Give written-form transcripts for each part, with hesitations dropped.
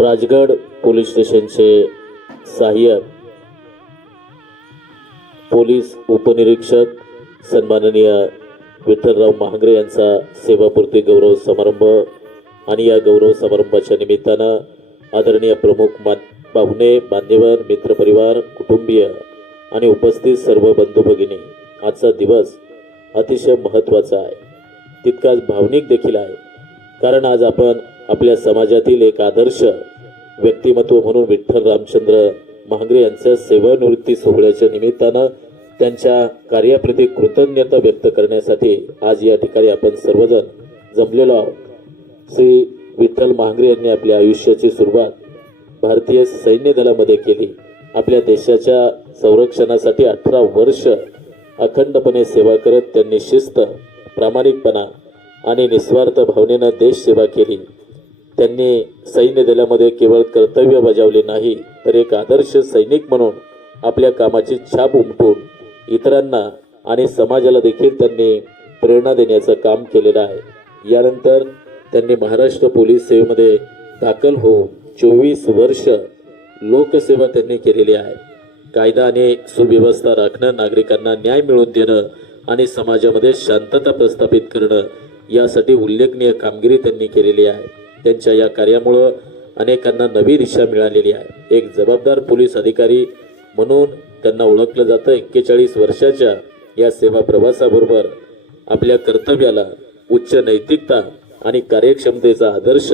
Rajgad police स्टेशनचे सहाय्यक police उपनिरीक्षक सन्माननीय विठ्ठलराव महागरे यांचा सेवापूर्ती गौरव समारंभ आणि या गौरव समारंभाच्या निमित्तानं आदरणीय प्रमुख पाहुणे, मान्यवर, मित्रपरिवार, कुटुंबीय आणि उपस्थित सर्व बंधू भगिनी, आजचा दिवस अतिशय महत्त्वाचा आहे, तितकाच भावनिक देखील आहे. कारण आज आपण आपल्या समाजातील एक आदर्श व्यक्तिमत्व म्हणून विठ्ठल रामचंद्र महागरे यांच्या सेवानिवृत्ती सोहळ्याच्या निमित्तानं त्यांच्या कार्याप्रती कृतज्ञता व्यक्त करण्यासाठी आज या ठिकाणी आपण सर्वजण जमलेलो आहोत. श्री विठ्ठल महागरे यांनी आपल्या आयुष्याची सुरुवात भारतीय सैन्य दलामध्ये केली. आपल्या देशाच्या संरक्षणासाठी 18 वर्ष अखंडपणे सेवा करत त्यांनी शिस्त, प्रामाणिकपणा आणि निस्वार्थ भावनेनं देश सेवा केली. त्यांनी सैन्य दलामध्ये केवळ कर्तव्य बजावले नाही, तर एक आदर्श सैनिक म्हणून आपल्या कामाची छाप उमटून इतरांना आणि समाजाला देखील त्यांनी प्रेरणा देण्याचं काम केलेलं आहे. यानंतर त्यांनी महाराष्ट्र पोलीस सेवेमध्ये दाखल होऊन 24 वर्ष लोकसेवा त्यांनी केलेली आहे. कायदा आणि सुव्यवस्था राखणं, नागरिकांना न्याय मिळवून देणं आणि समाजामध्ये शांतता प्रस्थापित करणं यासाठी उल्लेखनीय कामगिरी त्यांनी केलेली आहे. त्यांच्या या कार्यामुळं अनेकांना नवी दिशा मिळालेली आहे. एक जबाबदार पोलीस अधिकारी म्हणून त्यांना ओळखलं जातं. 41 वर्षाच्या या सेवा प्रवासाबरोबर आपल्या कर्तव्याला उच्च नैतिकता आणि कार्यक्षमतेचा आदर्श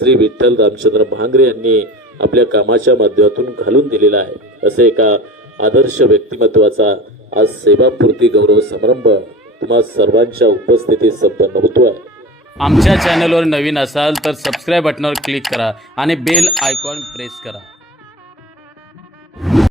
श्री विठ्ठल रामचंद्र महागरे यांनी आपल्या कामाच्या माध्यमातून घालून दिलेला आहे. असे एका आदर्श व्यक्तिमत्वाचा आज सेवापूर्ती गौरव समारंभ तुम्हा सर्वांच्या उपस्थितीत संपन्न होतोय. आमच्या चॅनलवर नवीन असाल तर सबस्क्राईब बटनावर क्लिक करा आणि बेल आयकॉन प्रेस करा.